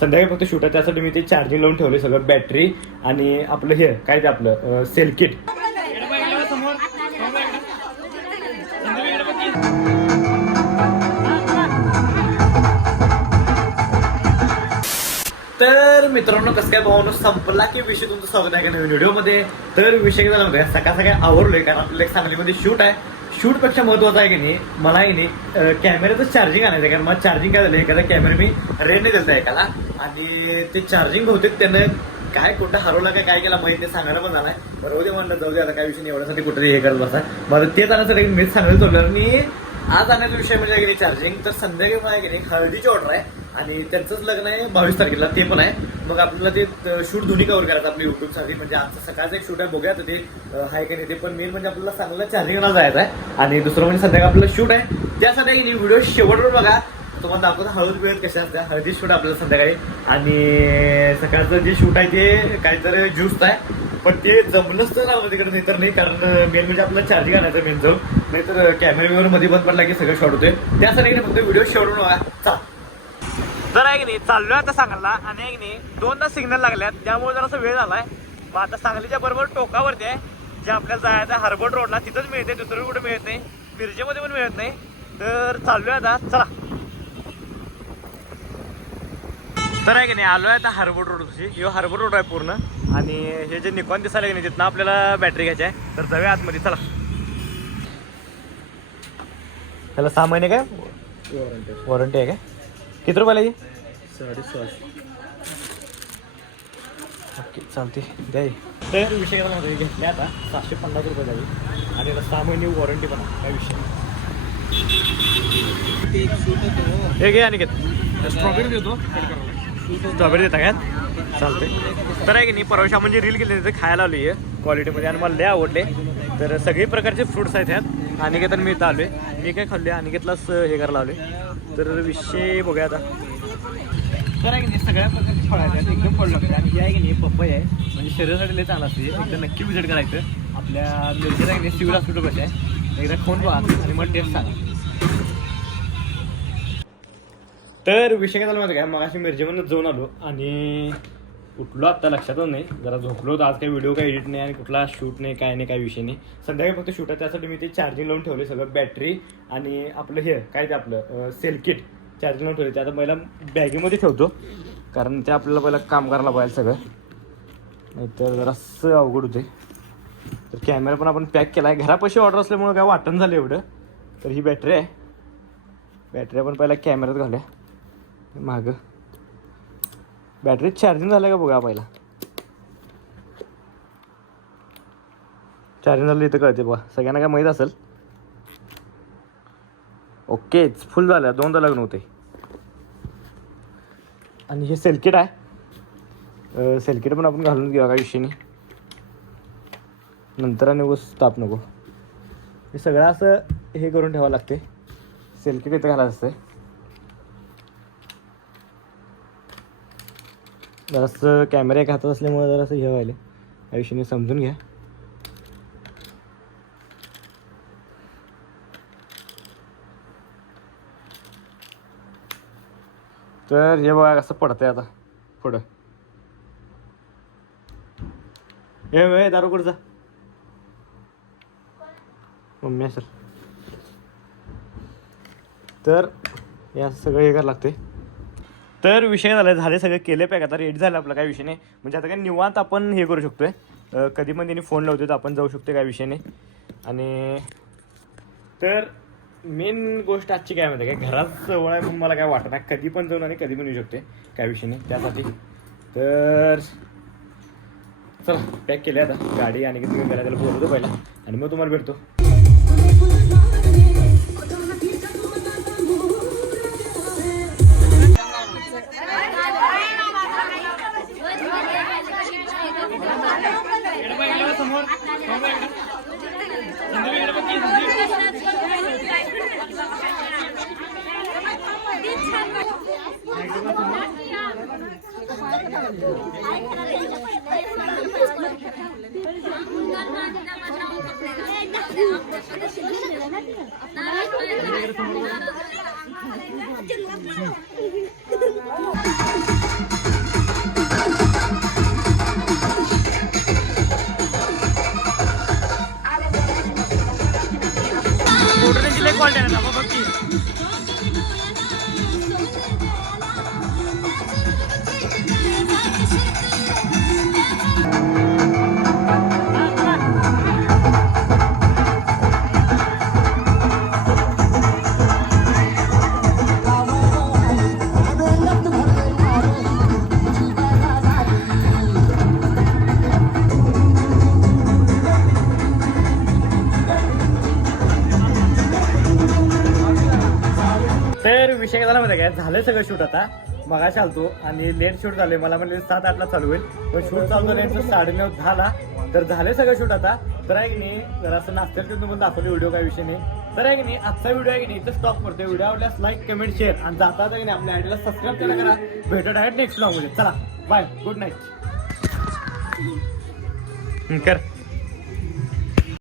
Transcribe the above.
संध्याकाळी फक्त शूट आहे, त्यासाठी मी ते चार्जिंग लावून ठेवले सगळं, बॅटरी आणि आपलं हे काय ते आपलं सेल किट. तर मित्रांनो कसं काय भावानं संपला की विषय, तुमचं स्वागत आहे का नवीन व्हिडिओमध्ये. तर विषय झाला म्हणजे सकाळ सकाळी आवरलोय, कारण आपल्याला एक सांगलीमध्ये शूट आहे. शूटपेक्षा महत्वाचं आहे की नाही मला आहे नाही कॅमेऱ्याचं चार्जिंग आणायचं आहे. कारण मला चार्जिंग काय झालं, एखादा कॅमेरा मी रेंटने दिलता एकाला, आणि ते चार्जिंग बहुतेक त्यानं काय कुठं हरवलं काय केला माहिती नाही, सांगायला पण झालाय. बरोबर म्हणलं जाऊ दे, आता काय विषय नाही, एवढ्यासाठी कुठं हे करत बसा. मला ते जाण्यासाठी मीच सांगायला चाललं. आणि आज आणण्याचा विषय म्हणजे की नाही चार्जिंग. तर संध्याकाळी मला की नाही हळदीची ऑर्डर आहे, आणि त्यांचंच लग्न आहे 22 तारखेला, ते पण आहे. मग आपल्याला ते शूट दोन्ही कव्हर करायचं आपल्या युट्यूबसाठी. म्हणजे आजचं सकाळचं एक शूट आहे, बघूया ते आहे की नाही ते. पण मेन म्हणजे आपल्याला चांगलं चार्जिंगला जायचं आहे, आणि दुसरं म्हणजे संध्याकाळी आपलं शूट आहे. त्यासाठी व्हिडिओ शेवटवर बघा, तुम्हाला दाखवतो हळद वेळ कशा असते. हळदी शूट आपल्याला संध्याकाळी, आणि सकाळचं जे शूट आहे ते काहीतरी ज्यूस आहे, पण ते जमलंच तर आलं तिकडे, नाही तर नाही. कारण मेन म्हणजे आपल्याला चार्जिंग आणायचं मेन जाऊन, नाहीतर कॅमेऱ्यावर मध्ये बंद पडला की सगळं शॉर्ट होतोय. त्यासाठी फक्त व्हिडिओ शेवटून बघा. चा तर आहे की नाही चाललोय आता सांगायला, आणि आहे की नाही 2 तास सिग्नल लागल्यात, त्यामुळे जरासा वेळ झालाय. मग आता सांगलीच्या बरोबर टोकावरती आहे, जे आपल्याला जायचं हार्बर रोडला, तिथंच मिळते, दुसरं कुठे मिळत नाही, मिरजेमध्ये पण मिळत नाही. तर चाललोय आता, चला. तर आहे की नाही आलोय आता हार्बर रोडची. ह्यो हार्बर रोड आहे पूर्ण, आणि हे जे निकॉन दिसायला की नाही तिथनं आपल्याला बॅटरी घ्यायची आहे. तर जाऊया आतमध्ये, चला. त्याला 6 महिने काय वॉरंटी आहे काय? किती रुपयाला आहे? 650. ओके चालते द्या. तर विषय मध्ये घेतले आता 750 रुपये द्यावी, आणि 6 महिने वॉरंटी पण आहे, काय विषय हे घे. आणि स्ट्रॉबेरी देतो, स्ट्रॉबेरी देता काय? चालते. तर आहे की नाही परवा म्हणजे रील केली तिथे खायला आली आहे क्वालिटीमध्ये, आणि मला लय आवडले. तर सगळी प्रकारचे फ्रुट्स आहेत ह्यात. अनिकेतन मी इथं आलोय, मी काय खाल्ले, अनिकेतलाच हे करायला आलोय. तर विषय बघूया आता. तर आहे की नाही सगळ्या प्रकारचे फळ आहेत, एकदम फळ लागते. आणि हे आहे की नाही पपई आहे, म्हणजे शरीरासाठी लय चांगलं असते. एकदा नक्की विजिट करायचं. आपल्या मिरजेत आहे की नाही सिव्हिल हॉस्पिटल कसे आहे, एकदा खाऊन बघा आणि मग टेस्ट सांगा. तर विषय काय झाला माहिती काय, मग अशी मिरजेमधून जाऊन आलो, आणि उठलो आत्ता लक्षातच नाही, जरा झोपलो होतो. आज काही व्हिडिओ काही एडिट नाही, आणि कुठला शूट नाही, काय नाही, काही विषय नाही. संध्याकाळी फक्त शूट आहे, त्यासाठी मी ते चार्जिंग लावून ठेवले सगळं, बॅटरी आणि आपलं हे काय ते आपलं सेल किट चार्जिंग लावून ठेवले. ते आता पहिला बॅगेमध्ये ठेवतो, कारण ते आपल्याला पहिलं काम करायला पाहिजे सगळं, नाहीतर जरासं अवघड होते. तर कॅमेरा पण आपण पॅक केला आहे, घरापाशी ऑर्डर असल्यामुळं काय वाटण झालं एवढं. तर ही बॅटरी आहे, बॅटरी आपण पहिला कॅमेऱ्यात घालूया मागं. बॅटरी चार्जिंग झालं का बघा पहिला. चार्जिंग झालं इथं कळते बघा, सगळ्यांना काय माहीत असेल. ओकेच फुल झालं, 2दा लग्न होते. आणि हे सेलकिट आहे, सेलकिट पण आपण घालून घेऊया, काय विषय नाही. नंतर आणि उगाच ताप नको, हे सगळं असं हे करून ठेवावं लागते. सेलकिट इथं घालायचं असतं. जरासं कॅमेरा एक हातात असल्यामुळे जरासं हे व्हायला, या विषयाने समजून घ्या. तर हे बघा कसं पडतंय आता पुढं. हे दारू कुठं जा, मम्मी असेल. तर हे असं सगळं हे करायला लागते. तर विषय झाले सगळं केले पॅक, आता रेडी झालं आपलं, काय विषय नाही. म्हणजे आता काय निवांत आपण हे करू शकतोय, कधी पण त्यांनी फोन लावतो तर आपण जाऊ शकतो, काय विषय नाही. आणि तर मेन गोष्ट आजची काय माहिती काय, घरात जवळ आहे म्हणून मला काय वाटत नाही, कधी पण जाऊन आणि कधी पण येऊ शकते, काय विषय नाही त्यासाठी. तर चला पॅक केले आता, गाडी आणि तुम्ही गेला त्याला बोलवतो पहिला, आणि मग तुम्हाला भेटतो. झालं माहिती काय झालं सगळं शूट आता मगा चालतो आणि लेट शूट झाले मला म्हणजे 7-8 चालू होईल पण शूट चालू झालं 9:30-10 तर झाले सगळं शूट आता तर आहे की नाही जरा असं नाश्त्यात तुम्ही दाखवले व्हिडिओ काय विषय नाही तर आहे की नाही आजचा व्हिडिओ आहे की नाही इथं स्टॉप करतोय व्हिडिओ आवडल्यास लाईक कमेंट शेअर आणि जाता की नाही आपल्या आयडीला सबस्क्राईब केला करा भेटत आहे नेक्स्ट व्लॉग मध्ये चला बाय गुड नाईट कर